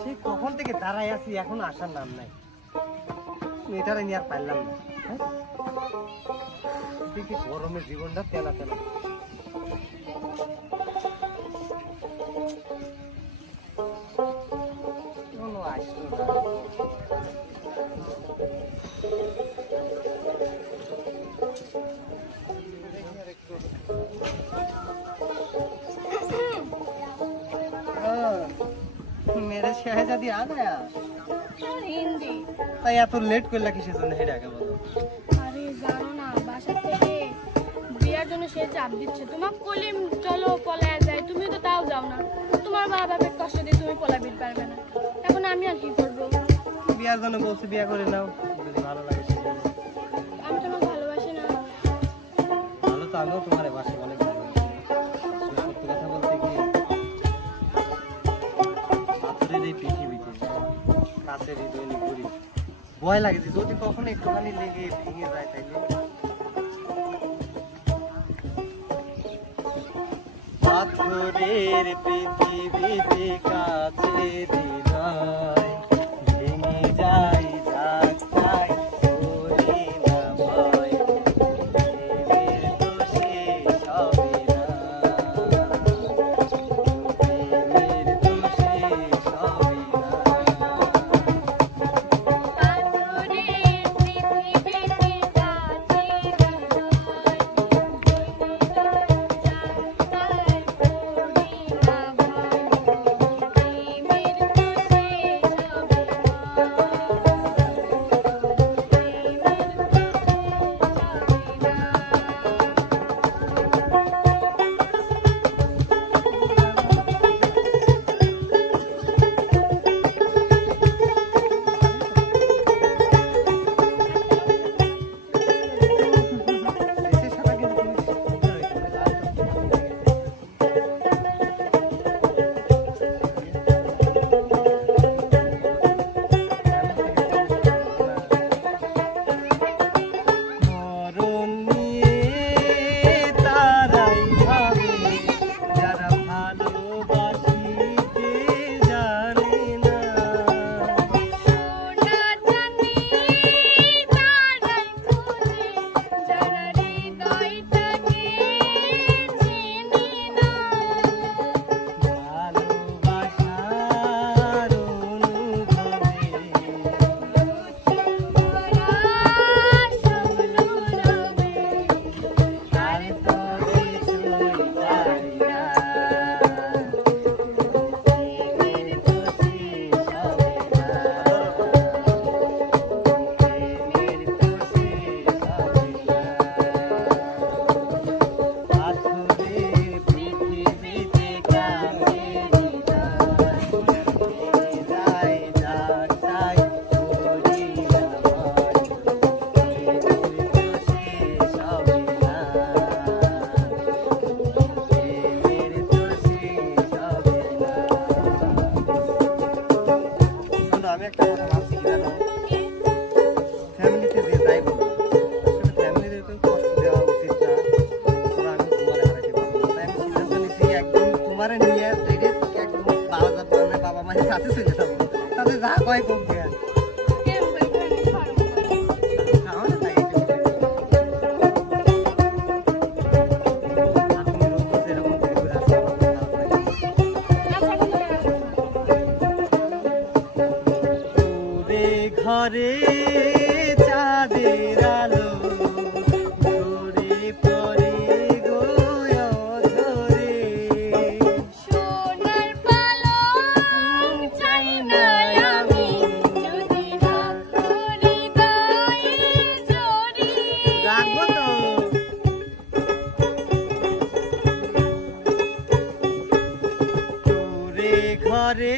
সেই কখন থেকে দাঁড়াই আছি, এখন আসার নাম নাই। মেয়েটারে নিয়ে আর পারলাম না। দেখি গরমের জীবনটা তেলা তেলা। আসলো না। मेरे शहजादी आ गया হিন্দি তাই এত লেট করলা কিসের জন্য হেডা আগে বলো। আরে জানো না বাসা থেকে বিয়ার জন্য সে চাপ দিচ্ছে, তোমাকে কলিম চলো পলায় যাই, তুমি তো তাও যাও না। তোমার বাবাকে কষ্ট দিয়ে তুমি পলাবির পারবে না, এখন আমি আর কি করবো? বিয়ার জন্য বলছি, বিয়া করে নাও যদি ভালো লাগে। আমি তোমাকে ভালোবাসি না। ভালো তো আমিও তোমার বাসে অনেক ভালো। সত্যি কথা বলতে কি, পাথরের এই পৃথিবীতে কাছের হৃদয় নিয়ে ঘুরি, ভয় লাগে যে যদি কখনো একটুখানি লেগে ভেঙে যায় তাইলে। পাথরের পৃথিবীতে কাছের হৃদয় ভেঙে যায়, যাক যায় করি না ভয়, প্রেমের দোষে সবে না, প্রেমের দোষে সবে না। পাথরের পৃথিবীতে কাছের হৃদয় ভেঙে যায়, যাক যায় করি না ভয়, প্রেমের দোষে সবে দেশের সাথে কিন্তু তুমি সুন্দর হয়েছে, মানে লাল মরণ নিয়ে তারাই ভাবে যারা ভালোবাসিতে জানে না। সোনা জানি তারাই খোঁজে যারা হৃদয়টাকে চেনে না। ভালোবাসার অনুভবে আর তো কিছুই চাই না, প্রেমের দোষে সবে না, প্রেমের দোষে সবে না। পাথরের পৃথিবীতে কাছের হৃদয় ভেঙে যায়, যাক যায় করি না ভয়, প্রেমের দোষে সবে না, প্রেমের দোষে সবে না। শোনো, আমি একটা কথা ভাবছি কি জানো, ফ্যামিলিতে যে যাই বলো, আসলে ফ্যামিলিদেরকে কষ্ট দেওয়া উচিত না। ওরা আমি তোমারে হারাতে পারবো না, তাই আমি সিদ্ধান্ত নিয়েছি একদম তোমারে নিয়ে ডিরেক্ট একদম বাবা মায়ের কাছে চলে যাবো, তাতে যা কয় কম দেয়া খাওয়া না তাই একটু বিষয়। আপনি রোজ এরকম করে ঘুরে আসলে আমার খুব ভালো লাগে। দূরে ঘরে চাঁদের আলো ধরে পড়ে গো অধরে, সোনার পালক চাই না আমি যদি রাখো হৃদয়ে জড়িয়ে। রাখবো তো। দূরে ঘরে